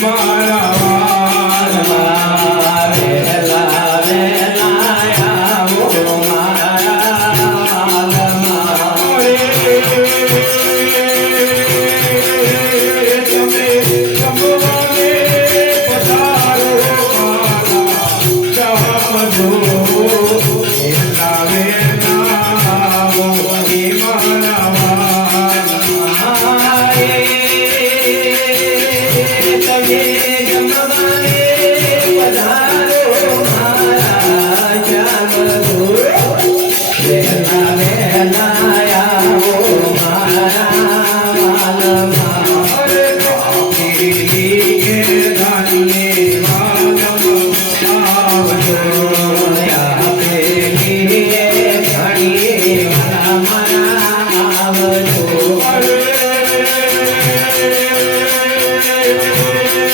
levar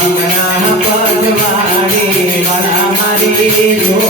Ram નામ પગવાડી મારા મારી જો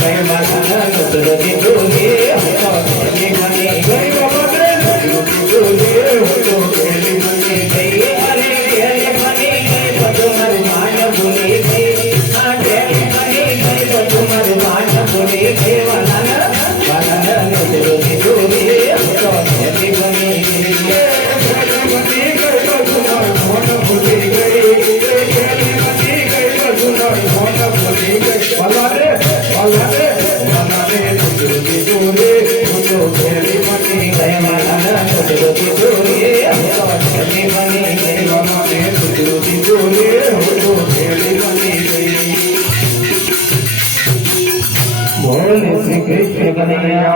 ಕೈ ಮನ बोल श्री कृष्ण कन्हैया